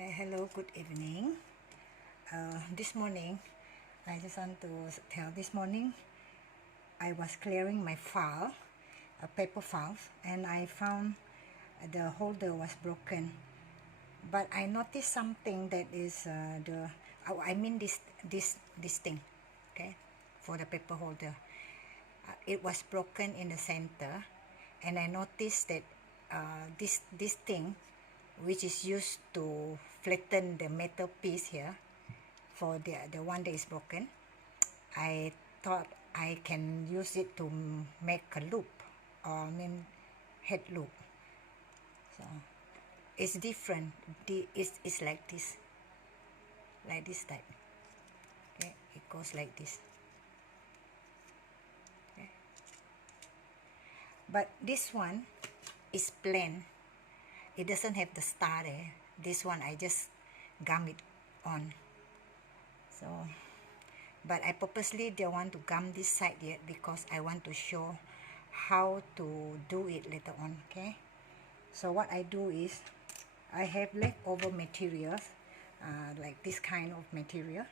Okay, hello, good evening. This morning, I just want to tell, this morning, I was clearing my file, paper files, and I found the holder was broken. But I noticed something that is this thing, okay, for the paper holder. It was broken in the center, and I noticed that this thing, which is used to flatten the metal piece here for the one that is broken, I thought I can use it to make a loop, or head loop. So it's different. It's like this type. Okay, it goes like this. Okay. But this one is plain. It doesn't have the star there. This one I just gum it on. So, but I purposely don't want to gum this side yet because I want to show how to do it later on. Okay. So what I do is I have leftover materials, like this kind of material.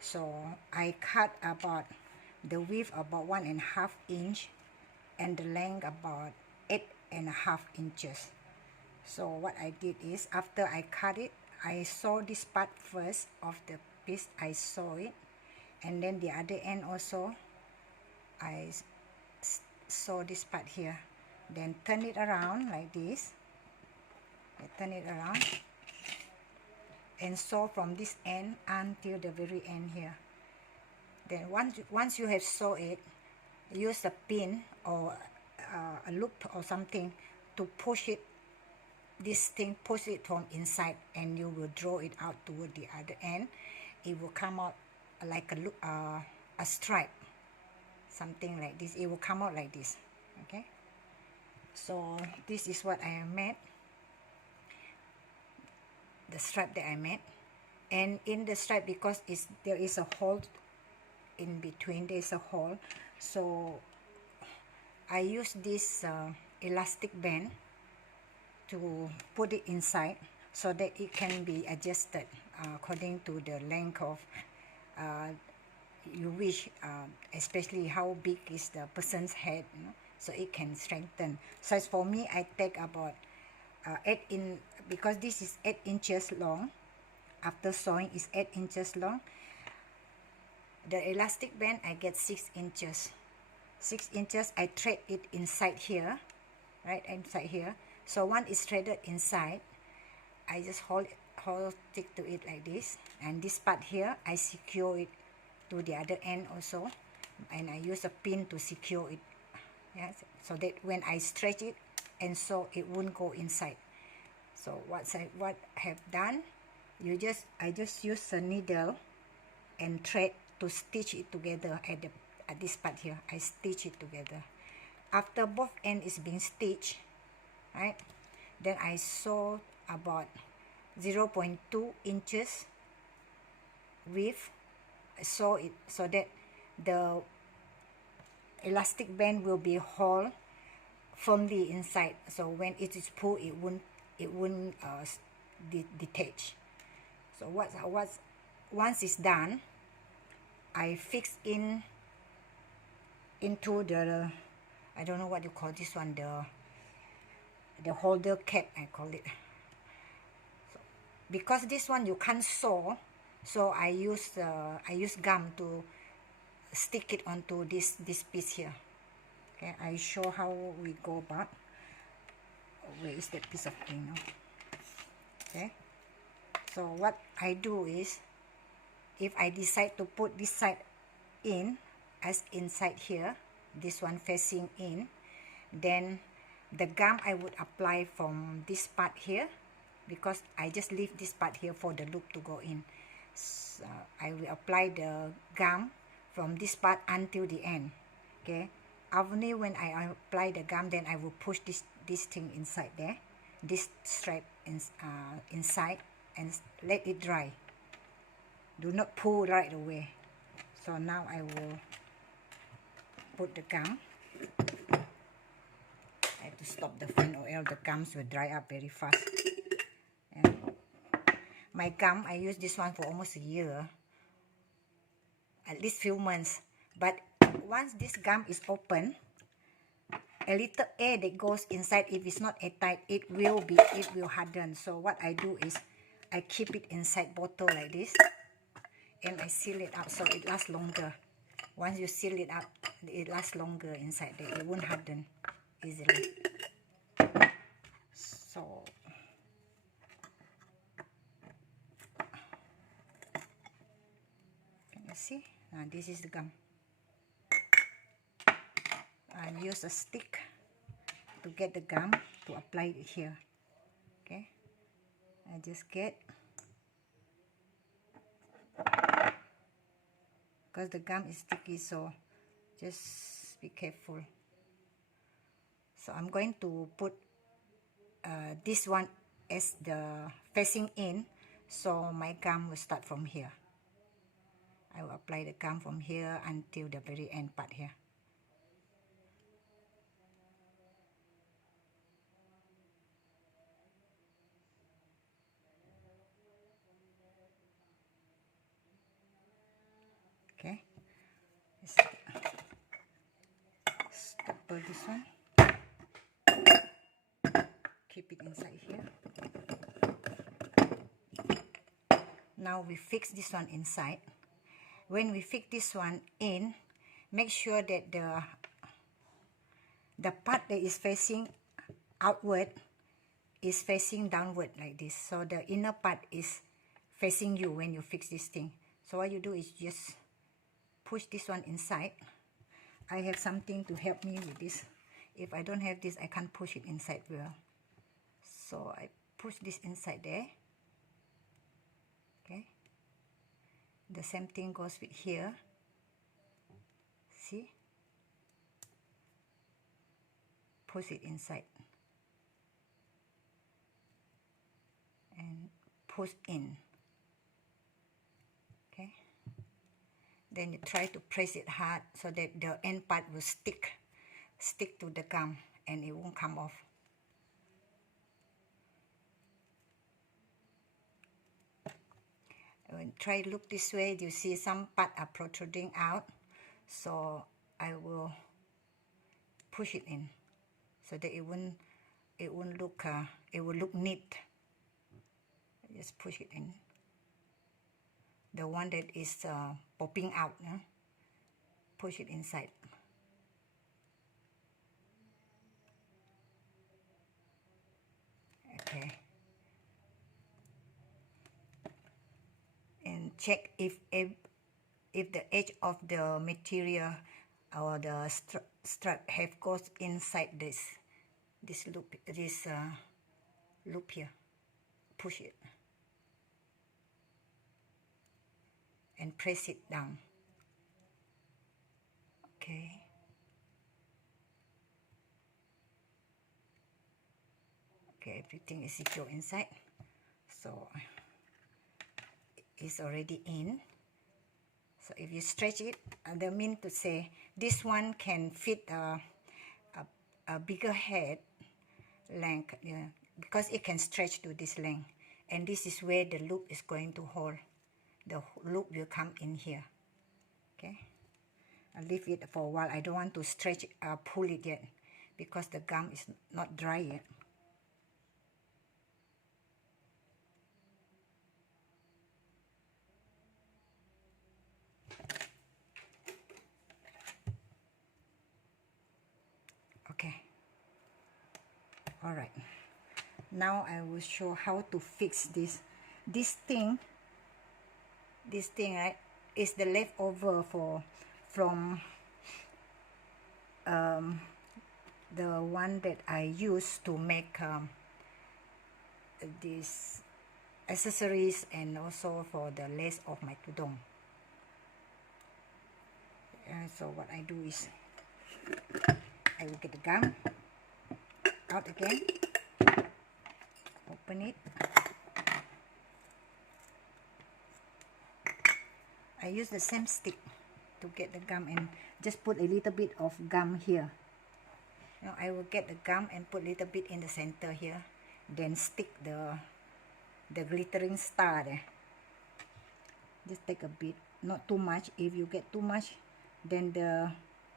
So I cut about the width about 1.5 inch and the length about 8.5 inches. So what I did is, after I cut it, I saw this part first of the piece. I saw it, and then the other end also I saw this part here. Then turn it around like this. I turn it around and sew from this end until the very end here. Then once you have sewed it, use a pin or a loop or something to push it. This thing, push it from inside, and you will draw it out toward the other end. It will come out like a stripe, something like this. It will come out like this. Okay. So this is what I made. The stripe that I made, and in the stripe, because there is a hole in between, there is a hole, so I use this elastic band to put it inside so that it can be adjusted according to the length of you wish, especially how big is the person's head, so it can strengthen. So as for me, I take about 8 in, because this is 8 inches long. After sewing is 8 inches long. The elastic band, I get 6 inches. 6 inches, I thread it inside here, right inside here. So one is threaded inside. I just hold stick to it like this, and this part here I secure it to the other end also, and I use a pin to secure it. Yes, so that when I stretch it and sew, it won't go inside. So what I have done, I just use a needle and thread to stitch it together at this part here. I stitch it together. After both end is being stitched, right, then I sew about 0.2 inches width. Sew it so that the elastic band will be held firmly inside. So when it is pulled, it won't detach. So once it's done, I fix into the, I don't know what you call this one, the holder cap, I call it. So, because this one you can't sew, so I use gum to stick it onto this piece here. Okay, I show how we go about. Where is that piece of thing now? Okay, so what I do is, if I decide to put this side in as inside here, this one facing in, then the gum I would apply from this part here, because I just leave this part here for the loop to go in. So I will apply the gum from this part until the end. Okay, only when I apply the gum, then I will push this thing inside there, this strap inside, and let it dry. Do not pull right away. So now I will put the gum. I have to stop the fan, or else the gums will dry up very fast. And my gum, I use this one for almost a year, at least few months. But once this gum is open, a little air that goes inside, if it's not airtight, it will harden. So what I do is I keep it inside bottle like this, and I seal it up so it lasts longer. Once you seal it up, it lasts longer inside there. It won't harden easily. So can you see? Now this is the gum. I use a stick to get the gum to apply it here. Okay, I just get, because the gum is sticky, so just be careful. So I'm going to put this one as the facing in, so my gum will start from here. I will apply the gum from here until the very end part here. Okay, staple this one, keep it inside here. Now we fix this one inside. When we fix this one in, make sure that the part that is facing outward is facing downward like this. So the inner part is facing you when you fix this thing. So what you do is just push this one inside. I have something to help me with this. If I don't have this, I can't push it inside well. So I push this inside there. Okay. The same thing goes with here. See? Push it inside. And push in. Okay. Then you try to press it hard so that the end part will stick to the gum and it won't come off. When try look this way, you see some part are protruding out, so I will push it in so that it won't look it will look neat. Just push it in. The one that is popping out, push it inside. Okay. And check if the edge of the material or the strap have goes inside this loop, loop here. Push it and press it down. Okay. Okay, everything is secure inside. So it's already in. So if you stretch it, I mean to say this one can fit a bigger head length, because it can stretch to this length, and this is where the loop is going to hold. The loop will come in here. Okay, I'll leave it for a while. I don't want to stretch pull it yet because the gum is not dry yet. Okay, all right, now I will show how to fix this thing, right, is the leftover from the one that I used to make these accessories and also for the lace of my tudung. So what I do is I will get the gum out again, open it. I use the same stick to get the gum and just put a little bit of gum here. I will get the gum and put a little bit in the center here, then stick the the glittering star there. Just take a bit, not too much. If you get too much, then the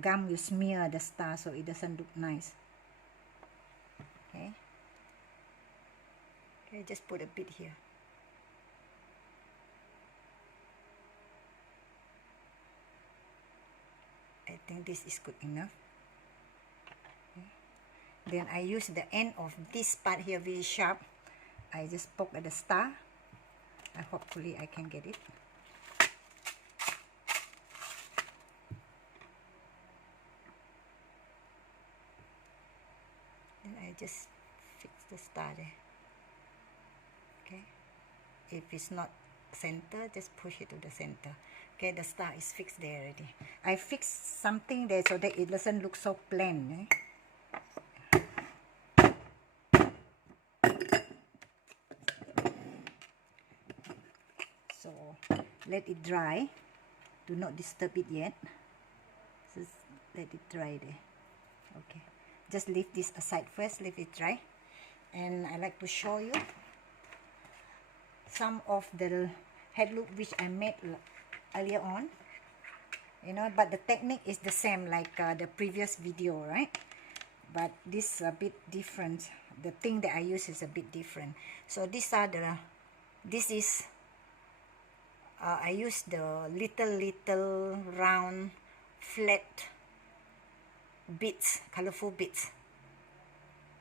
gum you smear the star, so it doesn't look nice. Okay. Okay, just put a bit here. I think this is good enough. Okay. Then I use the end of this part here very sharp. I just poke at the star. Hopefully I can get it. Then I just fix the star there. Okay. If it's not center, just push it to the center. Okay, the star is fixed there already. I fixed something there so that it doesn't look so plain. So let it dry. Do not disturb it yet. Just let it dry there. Okay. Just leave this aside first. Leave it dry. And I like to show you some of the head loop which I made earlier on. You know, but the technique is the same like the previous video, right? But this is a bit different. The thing that I use is a bit different. So these are the, this is, I use the little round flat beads, colorful beads,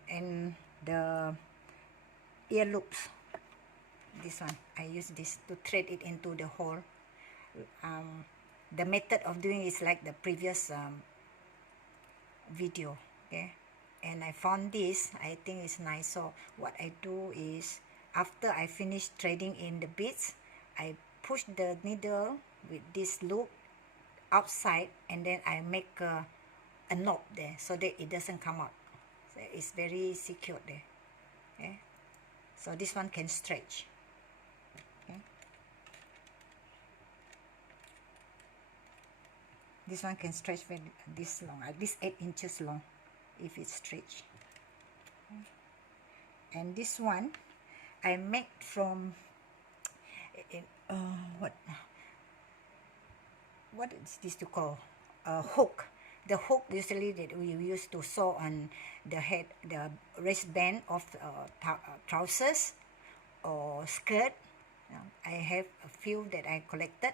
and the ear loops. This one, I use this to thread it into the hole. The method of doing is like the previous video. Okay, and I found this, I think it's nice. So what I do is, after I finish threading in the beads, I push the needle with this loop outside, and then I make a knob there so that it doesn't come out. So it's very secure there. Okay, so this one can stretch. Okay, this one can stretch very this long, at least 8 inches long if it's stretched. Okay. And this one I make from what is this to call? Hook. The hook usually that we use to sew on the head, the waistband of trousers or skirt. I have a few that I collected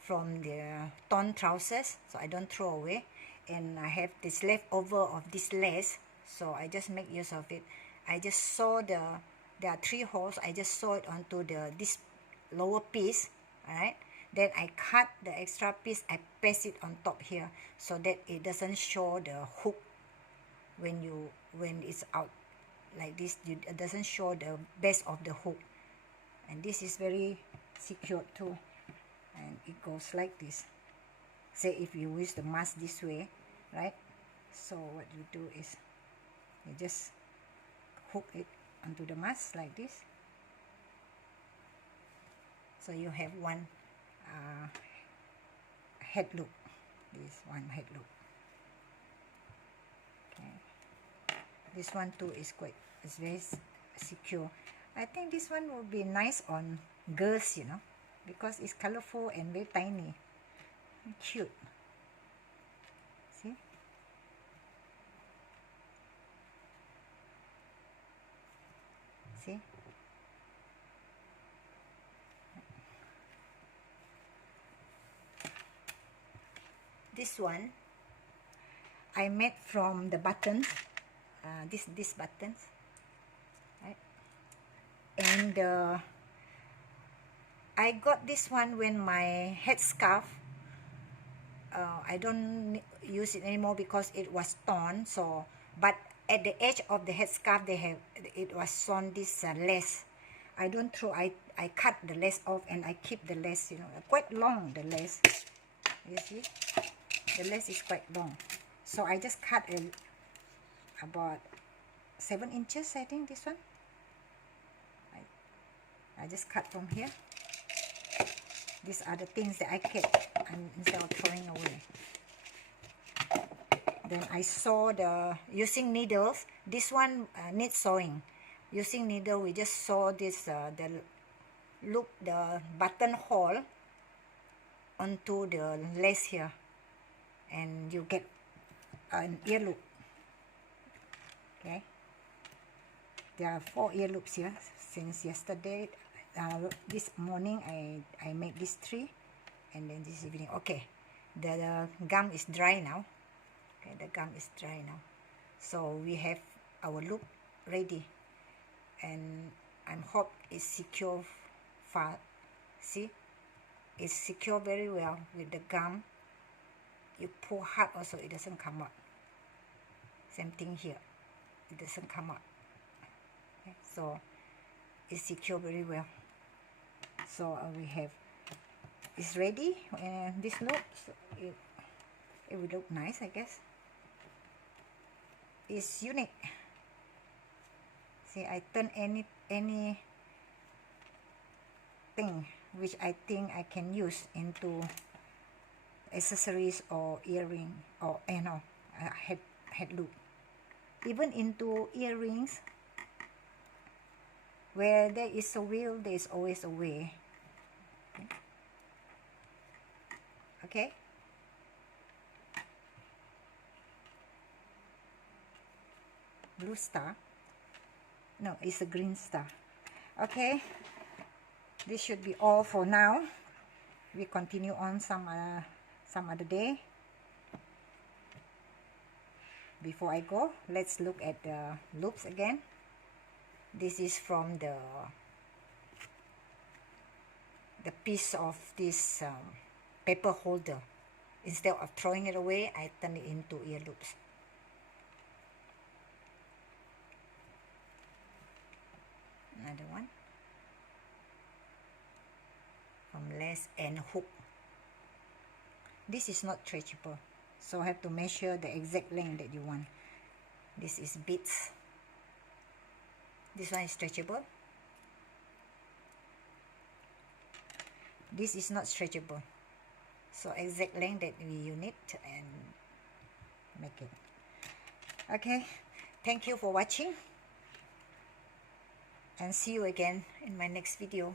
from the torn trousers, so I don't throw away. And I have this leftover of this lace, so I just make use of it. I just sew there are 3 holes. I just sew it onto this lower piece. Alright, then I cut the extra piece, I paste it on top here so that it doesn't show the hook when it's out like this. It doesn't show the base of the hook, and this is very secure too, and it goes like this. Say if you use the mask this way, right? So what you do is you just hook it onto the mask like this. So you have one head loop. This one head loop. Okay. This one too is very secure. I think this one will be nice on girls, you know, because it's colorful and very tiny, and cute. See? See? This one I made from the buttons, these buttons, right? And I got this one when my headscarf, I don't use it anymore because it was torn. So, but at the edge of the headscarf, it was sewn this lace. I don't throw. I cut the lace off and I keep the lace. You know, quite long the lace. You see. The lace is quite long, so I just cut about 7 inches, I think, this one. I just cut from here. These are the things that I kept instead of throwing away. Then I sew using needles. This one needs sewing, using needle, we just sew this the loop, the buttonhole onto the lace here, and you get an ear loop. Okay, there are 4 ear loops here since yesterday. This morning I made these 3, and then this evening. Okay, the gum is dry now. Okay, the gum is dry now, so we have our loop ready, and I'm hope it's secure. See, it's secure very well with the gum. You pull hard also, it doesn't come out. Same thing here, it doesn't come out. Okay, so it's secure very well. So we have, it's ready, and this looks, it will look nice, I guess. It's unique. See, I turn any thing which I think I can use into accessories or earring, or head loop, even into earrings. Where there is a will, there is always a way. Okay. Blue star. No, it's a green star. Okay. This should be all for now. We continue on some other day. Before I go, let's look at the loops again. This is from the piece of this paper holder. Instead of throwing it away, I turn it into ear loops. Another one from lace and hook. This is not stretchable, so I have to measure the exact length that you want. This is beads. This one is stretchable. This is not stretchable, so exact length that you need and make it. Okay, thank you for watching, and see you again in my next video.